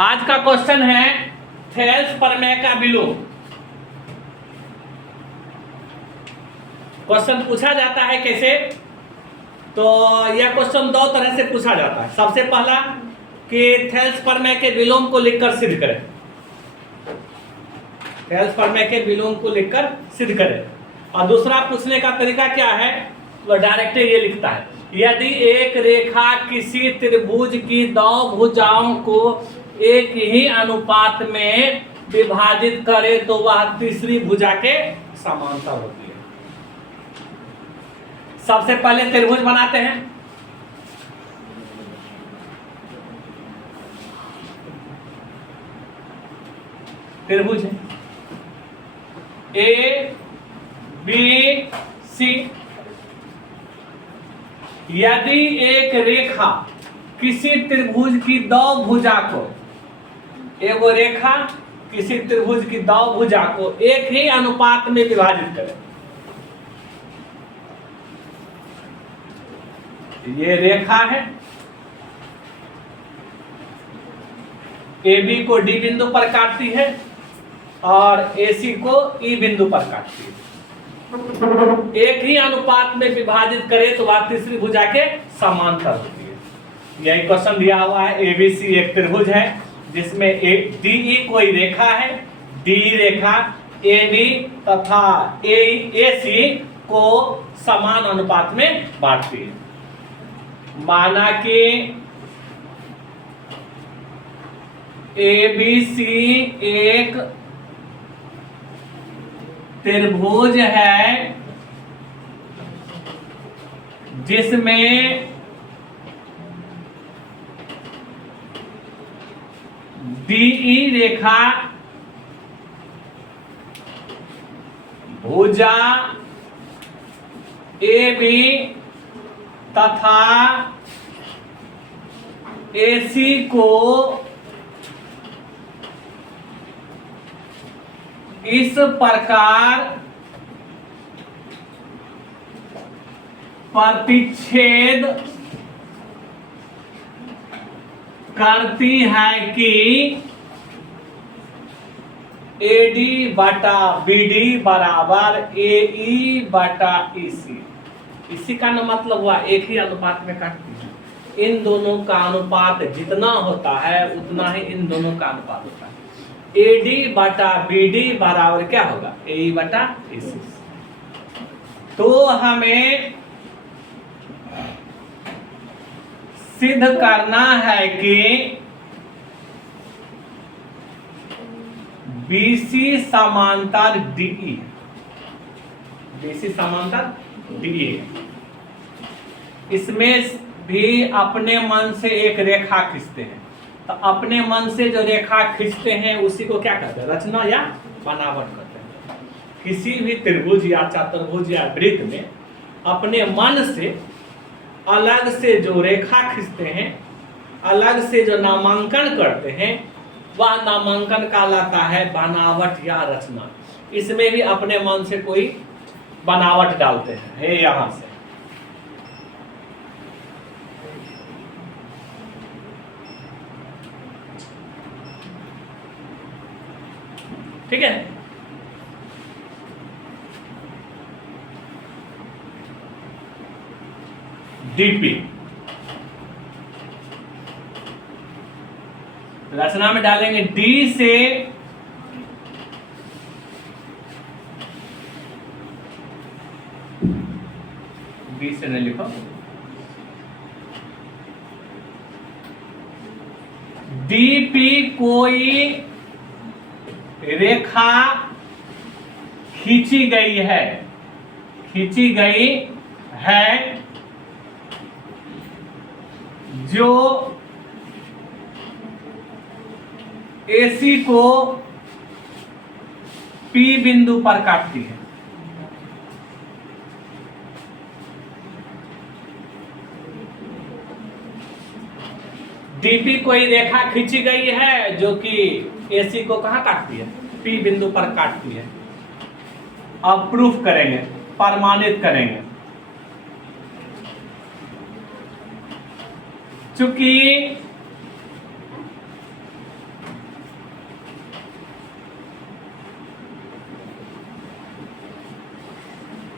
आज का क्वेश्चन है थेल्स प्रमेय का विलोम। क्वेश्चन पूछा जाता है कैसे, तो यह क्वेश्चन दो तरह से पूछा जाता है। सबसे पहला कि थेल्स प्रमेय के विलोम को लिखकर सिद्ध करें, थेल्स प्रमेय के विलोम को लिखकर सिद्ध करें। और दूसरा पूछने का तरीका क्या है, वो डायरेक्ट ये लिखता है, यदि एक रेखा किसी त्रिभुज की दो भुजाओं को एक ही अनुपात में विभाजित करे तो वह तीसरी भुजा के समांतर होती है। सबसे पहले त्रिभुज बनाते हैं। त्रिभुज है ए बी सी। यदि एक रेखा किसी त्रिभुज की दो भुजा को, एगो रेखा किसी त्रिभुज की दो भुजा को एक ही अनुपात में विभाजित करे, ये रेखा है, ए बी को डी बिंदु पर काटती है और ए सी को ई बिंदु पर काटती है। एक ही अनुपात में विभाजित करे तो वह तीसरी भुजा के समांतर होती है। यही क्वेश्चन दिया हुआ है। एबीसी एक त्रिभुज है जिसमें डीई कोई रेखा है, डी रेखा एबी तथा एसी को समान अनुपात में बांटती है। माना कि एबीसी एक त्रिभुज है जिसमें डीई रेखा भुजा ए बी तथा एसी को इस प्रकार प्रतिच्छेद करती है कि एडी बटा बीडी बराबर एई बटा ईसी। इसी का न मतलब हुआ एक ही अनुपात में काटती है। इन दोनों का अनुपात जितना होता है उतना ही इन दोनों का अनुपात होता है। एडी बटा बीडी बराबर क्या होगा, एई बटा ईसी। तो हमें सिद्ध करना है कि बीसी समांतर डीई, बीसी समांतर डीई। इसमें भी अपने मन से एक रेखा खींचते हैं, तो अपने मन से जो रेखा खींचते हैं उसी को क्या कहते हैं, रचना या बनावट कहते हैं। किसी भी त्रिभुज या चतुर्भुज या वृत्त में अपने मन से अलग से जो रेखा खींचते हैं, अलग से जो नामांकन करते हैं, वह नामांकन कहलाता है बनावट या रचना। इसमें भी अपने मन से कोई बनावट डालते हैं, हे यहां से ठीक है। डीपी रचना में डालेंगे डी से बी से नहीं लिखो, डीपी कोई रेखा खींची गई है, खींची गई है जो एसी को पी बिंदु पर काटती है। डीपी कोई रेखा खींची गई है जो कि एसी को कहां काटती है, पी बिंदु पर काटती है। अब प्रूफ करेंगे, प्रमाणित करेंगे। चूंकि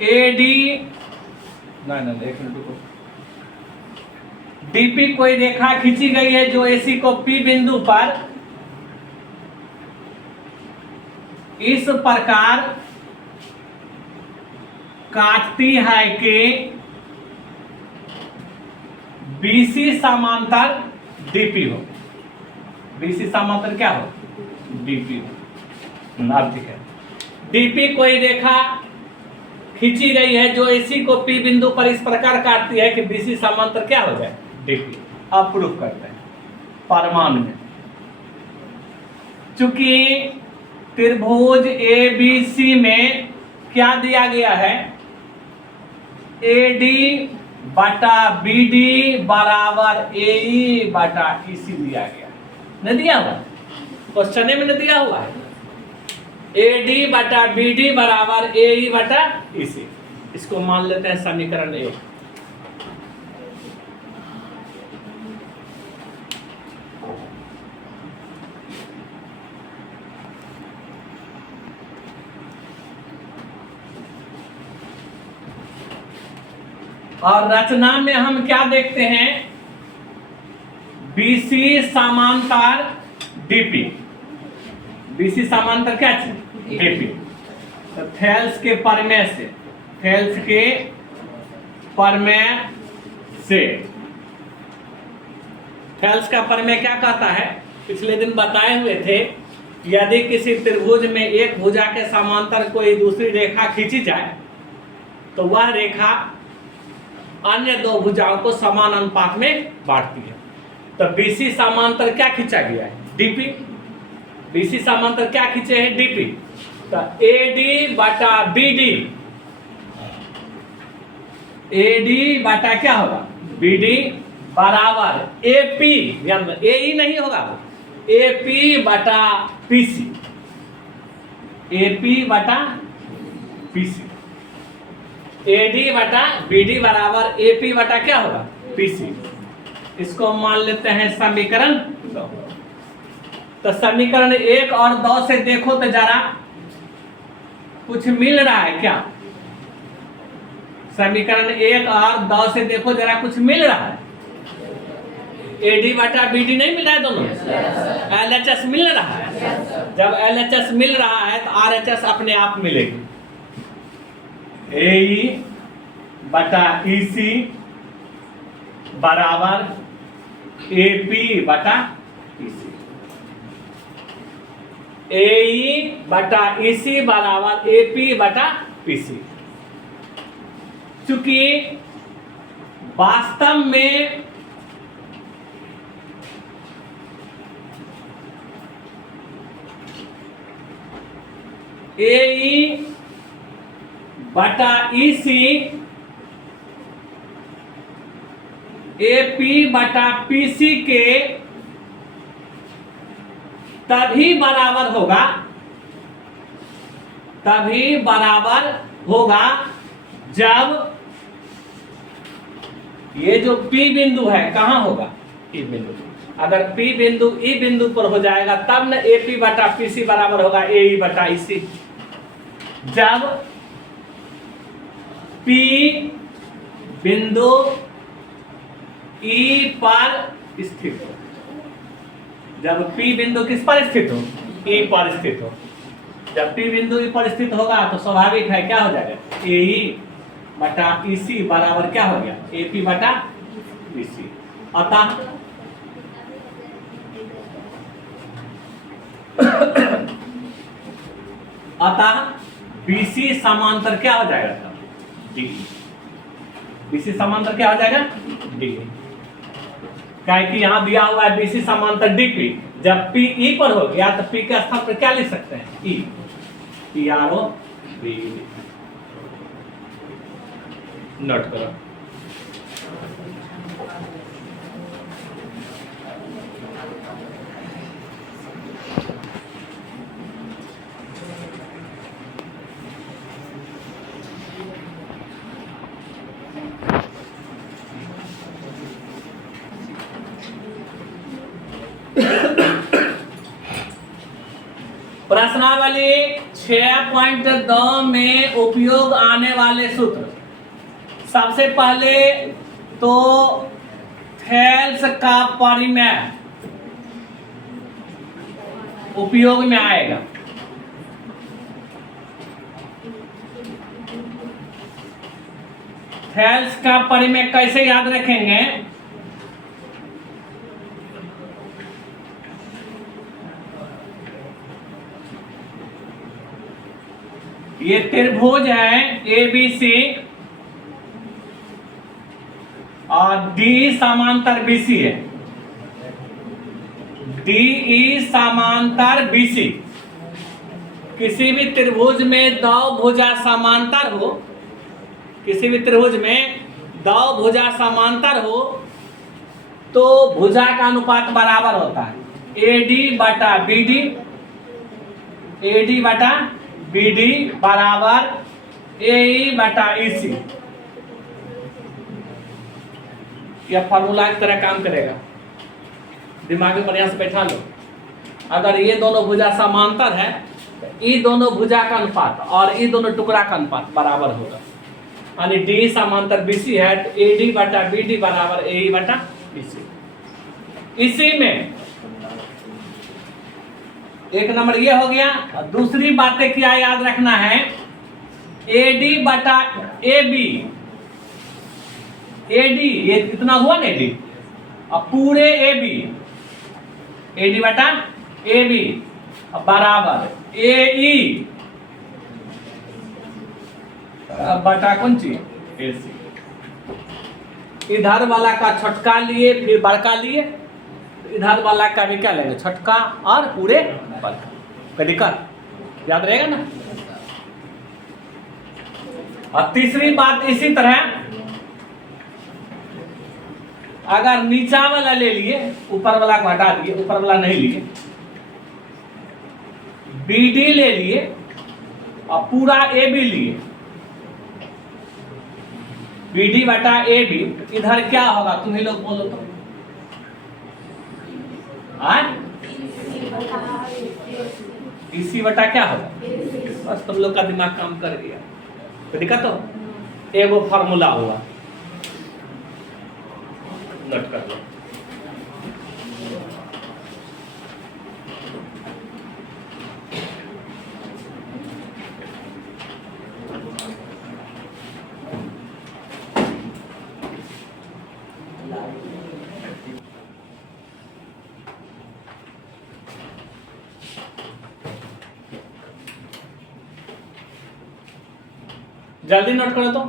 एडी नहीं एक मिनट रुको, डीपी कोई रेखा खींची गई है जो एसी को पी बिंदु पर इस प्रकार काटती है कि बीसी समांतर डीपी हो। बीसी समांतर क्या हो? डीपी हो। अब ठीक है, डीपी कोई रेखा खींची गई है जो एसी को पी बिंदु पर इस प्रकार काटती है कि बीसी समांतर क्या हो जाए? डीपी। अब प्रूफ करते हैं परमाणु में। चूंकि त्रिभुज एबीसी में क्या दिया गया है? एडी बटा बीडी बराबर एई बटा ईसी दिया गया है। नहीं दिया हुआ? क्वेश्चन में नहीं दिया हुआ है। एडी बटा बीडी बराबर एई बटा ईसी। इसको मान लेते हैं समीकरण 1। और रचना में हम क्या देखते हैं? बीसी समांतर डीपी। बीसी समांतर क्या है? डीपी। तो थेल्स के प्रमेय से, थेल्स के प्रमेय से, थेल्स का प्रमेय क्या कहता है? पिछले दिन बताए हुए थे, यदि किसी त्रिभुज में एक भुजा के समांतर कोई दूसरी रेखा खींची जाए तो वह रेखा अन्य दो भुजाओं को समान अनुपात में बांटती है। तो बीसी समांतर क्या खींचा गया है? डीपी। बीसी समांतर क्या खींचे हैं? डीपी। तो एडी बटा बीडी, एडी बटा क्या होगा? बीडी बराबर एपी, एई नहीं होगा, एपी बटा पीसी। एपी बटा पीसी। एडी बटा बीडी बराबर एपी बटा क्या होगा? पीसी। इसको मान लेते हैं समीकरण 2। तो समीकरण 1 और 2 से देखो तो जरा कुछ मिल रहा है क्या? समीकरण 1 और 2 से देखो जरा कुछ मिल रहा है? एडी बटा बीडी नहीं मिल रहा है दोनों? एलएचएस मिल रहा है। जब एलएचएस मिल रहा है तो आरएचएस अपने आप मिलेगी। एई बटा ईसी बराबर एपी बटा ईसी। एई बटा ईसी बराबर एपी बटा पीसी। चूंकि वास्तव में एई बटा ईसी एपी बटा पीसी के तभी बराबर होगा जब ये जो P बिंदु है कहां होगा? ई बिंदु। अगर P बिंदु ई बिंदु पर हो जाएगा तब न एपी बटा पीसी बराबर होगा एई बटा ईसी। जब P बिंदु ई पर स्थित हो, जब P बिंदु किस पर स्थित हो? ई पर स्थित हो। जब P बिंदु ई पर स्थित होगा तो स्वाभाविक है क्या हो जाएगा? एई बटा ईसी बराबर क्या हो गया? एपी बटा ईसी। अतः बीसी समांतर क्या हो जाएगा? डी। बीसी समांतर क्या हो जाएगा? डी। क्या कि यहां दिया हुआ है बीसी समांतर डीपी। जब पी ई पर हो गया तो पी के स्थान पर क्या लिख सकते हैं? E. P R O B. Note करो। प्रश्नावली 6.2 में उपयोग आने वाले सूत्र, सबसे पहले तो थेल्स का परिमेय उपयोग में आएगा। थेल्स का परिमेय कैसे याद रखेंगे? ये त्रिभुज है ABC और D समांतर BC है। DE समांतर BC। किसी भी त्रिभुज में दो भुजा समांतर हो, किसी भी त्रिभुज में दो भुजा समांतर हो तो भुजा का अनुपात बराबर होता है AD बटा BD। AD बटा BD बराबर AE बटा EC। यह फॉर्मूला की तरह काम करेगा, दिमाग में बढ़िया से बैठा लो। अगर ये दोनों भुजा समांतर है तो ये दोनों भुजा का अनुपात और ये दोनों टुकड़ा का अनुपात बराबर होगा, यानी D समांतर BC है तो AD बटा BD बराबर AE बटा BC। इसी में एक नंबर ये हो गया। और दूसरी बातें क्या याद रखना है? AD बटा AB। AD ये कितना हुआ ना AD, और पूरे AB, AD बटा AB बराबर AE बटा कौन चीज AC। इधर वाला का छोटका लिए फिर बड़का लिए, इधर वाला का भी क्या लेंगे, छोटका और पूरे बड़का। कोई दिक्कत याद रहेगा ना? और तीसरी बात इसी तरह, अगर नीचा वाला ले लिए, ऊपर वाला को हटा दिए, ऊपर वाला नहीं लिए, BD ले लिए और पूरा AB लिए, BD बटा AB, इधर क्या होगा तुम ही लोग बोलो तो? EC बटा क्या होगा? बस तुम लोग का दिमाग काम कर गया। तो दिक्कत हो, एगो फॉर्मूला हुआ, नोट कर लो। जल्दी नोट करो तो।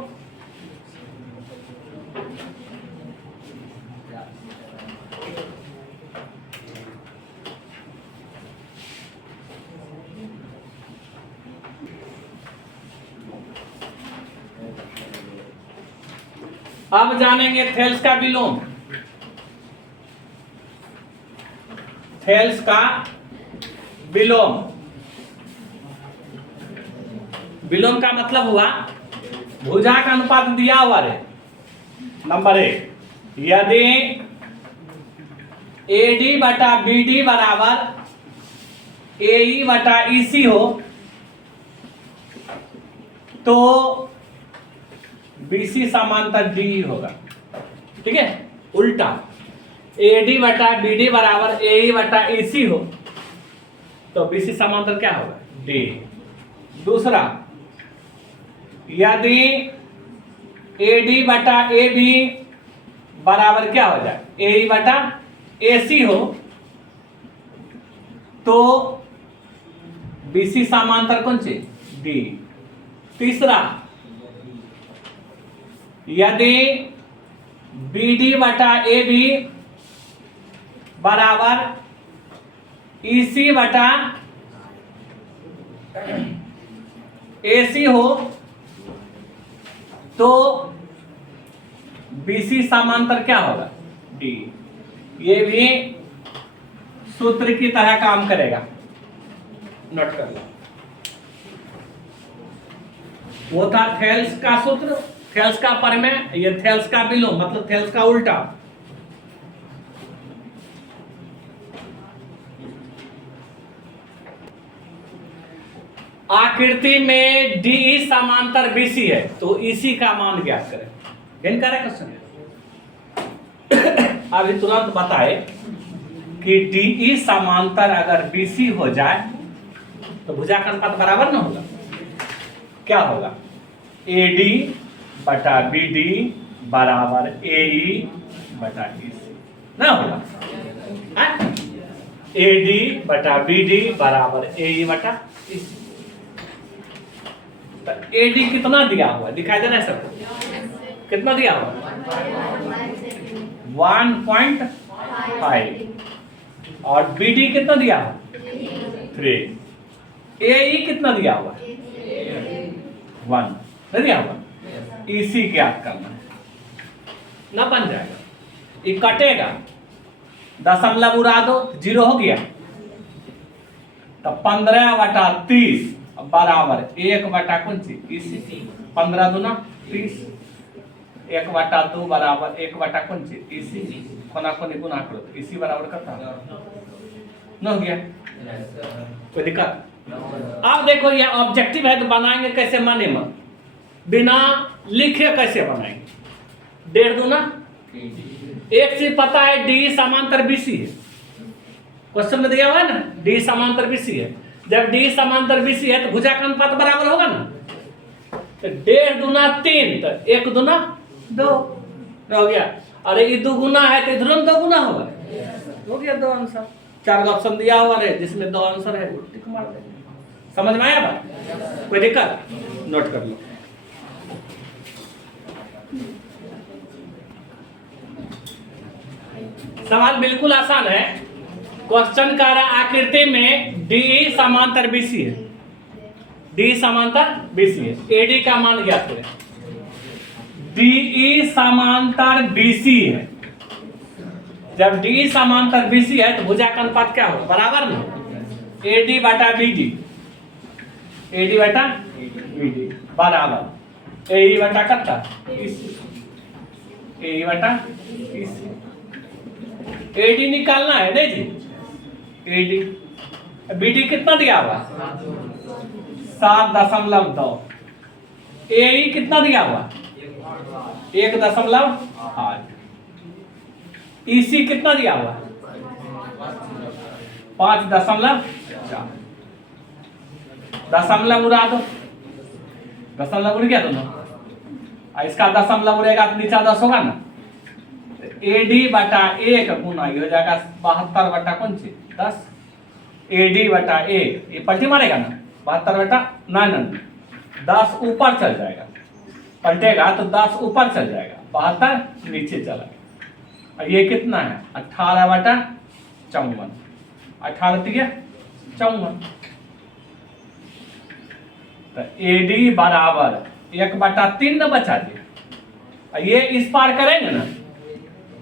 अब जानेंगे थेल्स का विलोम। थेल्स का विलोम, विलोम का मतलब हुआ भुजा का अनुपात दिया हुआ है। नंबर 1, यदि AD बटा BD बराबर AE बटा EC हो तो BC समांतर DE होगा। ठीक है, उल्टा AD बटा BD बराबर AE बटा EC हो तो BC समांतर क्या होगा? DE। दूसरा, यदि AD बटा AB बराबर क्या हो जाए? AE बटा AC हो तो BC समांतर कौन सी? D। तीसरा, यदि BD बटा AB बराबर EC बटा AC हो तो BC समांतर क्या होगा? D। ये भी सूत्र की तरह काम करेगा, नोट कर लो। वो था थेल्स का सूत्र, थेल्स का परिमेय, ये थेल्स का विलोम मतलब थेल्स का उल्टा। आकृति में DE समांतर BC है तो EC का मान ज्ञात करें। इन करें क्वेश्चन अभी तुरंत बताए कि DE समांतर अगर BC हो जाए तो भुजाक अनुपात बराबर ना होगा। क्या होगा? AD बटा BD बराबर AE बटा EC ना होगा। AD बटा BD बराबर AE बटा EC। तो AD कितना दिया हुआ है दिखाई दे रहा है सबको? कितना दिया हुआ? 1.5 और BD कितना दिया हुआ? 3। AE कितना दिया हुआ? 1 नहीं दिया हुआ। EC ज्ञात करना है ना, बन जाएगा। ये कटेगा, दशमलव उड़ा दो, 0 हो गया। तो 15/30 बराबर 1/2 EC। 15 दूना 30, 1/2 बराबर 1/2 EC। कोना कोनी गुना करो तो EC बराबर करता न हो गया। कोई दिक्कत? अब देखो ये ऑब्जेक्टिव है तो बनाएंगे कैसे? माने में बिना लिखे कैसे बनाएंगे? 1.5 दूना, एक चीज पता है DE समांतर BC है। क्वेश्चन में दिया हुआ है ना DE समांतर BC है। जब DE समांतर BC है तो भुजा का अनुपात बराबर होगा ना। तो 1.5 दूना 3 तो 1 दूना 2 हो गया। अरे ये 2 गुना है तो इधर 2 गुना होगा, हो गया 2 आंसर। 4 ऑप्शन दिया हुआ है जिसमें 2 आंसर है वो टिक मार देंगे। समझ में आया बात? कोई दिक्कत? नोट कर लो। सवाल बिल्कुल आसान है। क्वेश्चन कह रहा आकृति में DE समांतर BC है। DE समांतर BC है। AD का मान ज्ञात करें। DE समांतर BC है। जब DE समांतर BC है तो भुजा का अनुपात क्या होगा? बराबर ना AD बटा BD। AD बटा BD बराबर AE बटा कत्ता EC। AE बटा EC। AD निकालना है नहीं जी? AD BD कितना दिया हुआ? 7.2। AE कितना दिया हुआ? 1.8। EC कितना दिया हुआ? 5.4। दशमलव उड़ा दो, दशमलव उड़ गया दोनों। इसका दशमलव उड़ेगा तो नीचा 10 होगा ना। AD बटा 1 गुना ये हो जाएगा 72 बटा 10। AD बटा 1 ये पलटी मारेगा ना 72 बटा 9 10 ऊपर चल जाएगा, पलटेगा तो 10 ऊपर चल जाएगा, 72 नीचे चला गया। और ये कितना है? 18 बटा 54। 18 दिया 54। तो AD बराबर 1/3 न बचा दिया। ये इस पार करेंगे ना,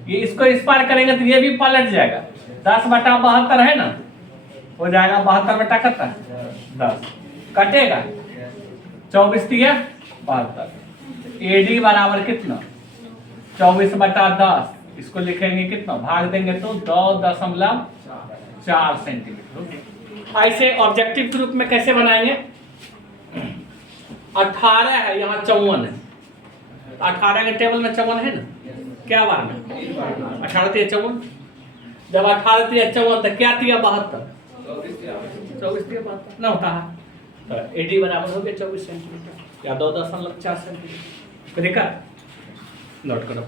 ये इसको इस पार करेंगे तो ये भी पलट जाएगा। 10/72 है ना, हो जाएगा 72 बटा 10 कटेगा 24 दिया 72। AD बराबर कितना? 24/10। इसको लिखेंगे कितना? भाग देंगे तो 2.4 सेंटीमीटर। ऐसे ऑब्जेक्टिव के रूप में कैसे बनाएंगे? 18 है, यहाँ 54 है। 18 के टेबल में 54 है ना, क्या बार में 18 3 54। जब 18 3 54 तो क्या दिया 72, 24 दिया 72 ना होता है। तो AD बराबर हो गया 24 सेंटीमीटर या 2.4 सेंटीमीटर। देखा? नोट करो।